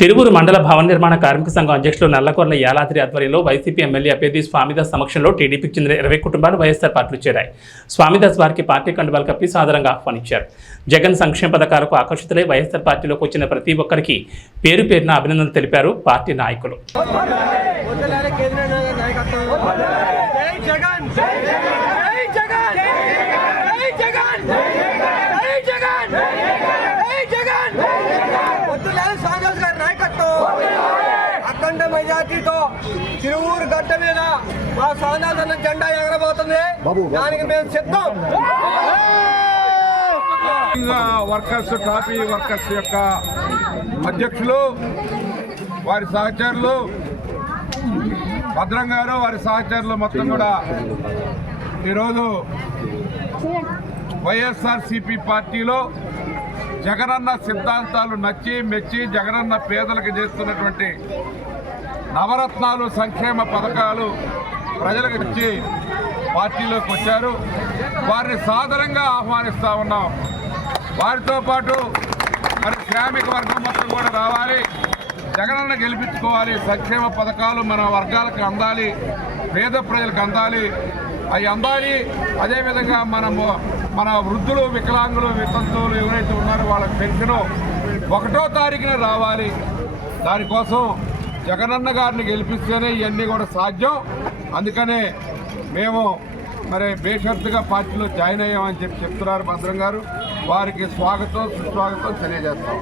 తిరువూరు మండల భవన నిర్మాణ కార్మిక సంఘం అధ్యక్షులు నల్లకొర్ల యాలాద్రి ఆధ్వర్యంలో వైసీపీ ఎమ్మెల్యే అభ్యర్థి స్వామిదాస్ సమక్షంలో టీడీపీకి చెందిన 20 కుటుంబాలు వైఎస్ఆర్ పార్టీలో చేరాయి. స్వామిదాస్ వారికి పార్టీ కండువాలు కప్పి సాదరంగా ఆహ్వానించారు. జగన్ సంక్షేమ పథకాలకు ఆకర్షితులై వైఎస్ఆర్ పార్టీలోకి వచ్చిన ప్రతి ఒక్కరికి పేరు పేరున అభినందనలు తెలిపారు పార్టీ నాయకులు. అఖండ మెజార్టీతో తిరువూరు గడ్డ మీద మా స్వామిదాస్ జెండా ఎగరబోతుంది. దానికి మేము సిద్ధం. వర్కర్స్ టాపీ వర్కర్స్ యొక్క అధ్యక్షులు వారి సహచరులు భద్రం గారు వారి సహచరులు మొత్తం కూడా ఈరోజు వైఎస్ఆర్సీపీ పార్టీలో జగనన్న సిద్ధాంతాలు నచ్చి మెచ్చి జగనన్న పేదలకు చేస్తున్నటువంటి నవరత్నాలు సంక్షేమ పథకాలు ప్రజలకు ఇచ్చి పార్టీలోకి వచ్చారు. వారిని సాదరంగా ఆహ్వానిస్తూ ఉన్నాం. వారితో పాటు మరి శ్రామిక వర్గం మొత్తం కూడా రావాలి, జగనన్న గెలిపించుకోవాలి, సంక్షేమ పథకాలు మన వర్గాలకు అందాలి, పేద ప్రజలకు అందాలి, అవి అందాలి. అదేవిధంగా మన వృద్ధులు వికలాంగులు వితంతువులు ఎవరైతే ఉన్నారో వాళ్ళకి పెన్షన్ 1వ తారీఖున రావాలి. దానికోసం జగనన్న గారిని గెలిపిస్తేనే ఇవన్నీ కూడా సాధ్యం. అందుకనే మేము మరి బేషరతుగా పార్టీలో జాయిన్ అయ్యామని చెప్తున్నారు భద్రం గారు. వారికి స్వాగతం సుస్వాగతం తెలియజేస్తాం.